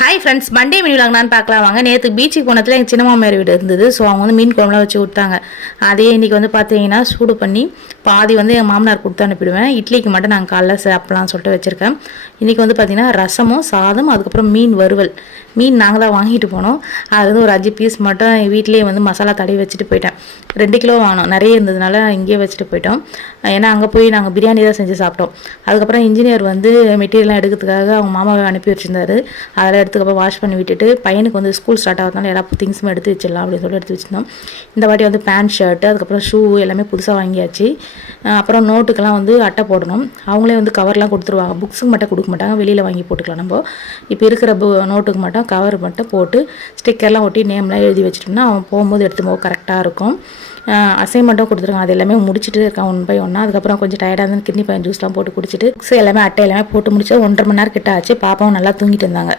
Hi friends, Monday மீன் விளாங்கன்னு பார்க்கலாம் வாங்க. நேற்று பீச்சுக்கு போனதில் எங்கள் சின்ன மாமியார் வீடு இருந்தது. ஸோ அவங்க வந்து மீன் குழம்புலாம் வச்சு கொடுத்தாங்க. அதே இன்றைக்கி வந்து பார்த்தீங்கன்னா சூடு பண்ணி பாதி வந்து எங்கள் மாமனார் கொடுத்து அனுப்பிடுவேன். இட்லிக்கு மட்டும் நாங்கள் காலைல சாப்பிட்லான்னு சொல்லிட்டு வச்சுருக்கேன். இன்றைக்கி வந்து பார்த்திங்கன்னா ரசமும் சாதம், அதுக்கப்புறம் மீன் வறுவல். மீன் நாங்கள் தான் வாங்கிட்டு போனோம். அது வந்து ஒரு 5 பீஸ் மட்டும் வீட்டிலேயே வந்து மசாலா தடவி வச்சுட்டு போயிட்டேன். 2 கிலோ வாங்கினோம், நிறைய இருந்ததுனால இங்கேயே வச்சுட்டு போயிட்டோம். ஏன்னா அங்கே போய் நாங்கள் பிரியாணி தான் செஞ்சு சாப்பிட்டோம். அதுக்கப்புறம் இன்ஜினியர் வந்து மெட்டீரியல்லாம் எடுக்கிறதுக்காக அவங்க மாமாவை அனுப்பி வச்சுருந்தாரு. அதெல்லாம் எடுத்துக்கப்புறம் வாஷ் பண்ணி விட்டுட்டு பையனுக்கு வந்து ஸ்கூல் ஸ்டார்ட் ஆகிறதுனால எல்லா திங்ஸுமே எடுத்து வச்சிடலாம் அப்படின்னு சொல்லி எடுத்து வச்சுருந்தோம். இந்த வாட்டி வந்து பேண்ட் ஷர்ட்டு, அதுக்கப்புறம் ஷூ எல்லாமே புதுசாக வாங்கியாச்சு. அப்புறம் நோட்டுக்கெல்லாம் வந்து அட்டை போடணும். அவங்களே வந்து கவர்லாம் கொடுத்துருவாங்க. புக்ஸுக்கு மட்டும் கொடுக்க மாட்டாங்க, வெளியில் வாங்கி போட்டுக்கலாம். நம்ம இப்போ இருக்கிற நோட்டுக்கு மட்டும் கவர் மட்டும் போட்டு ஸ்டிக்கர்லாம் ஒட்டி நேம்லாம் எழுதி வச்சிட்டோம்னா அவன் போகும்போது எடுத்து போக கரெக்டாக இருக்கும். அசைன்மெண்ட்டும் கொடுத்துருக்காங்க. அது எல்லாமே முடிச்சுட்டு இருக்கான் 1 by 1. அதுக்கப்புறம் கொஞ்சம் டயர்டாக இருந்து கிட்னி பையன் ஜூஸ்லாம் போட்டு குடிச்சிட்டு எல்லாமே அட்டை எல்லாமே போட்டு முடிச்சு 1.5 மணி நேரம் கிட்ட ஆச்சு. பாப்பாவும் நல்லா தூங்கிட்டு இருந்தாங்க.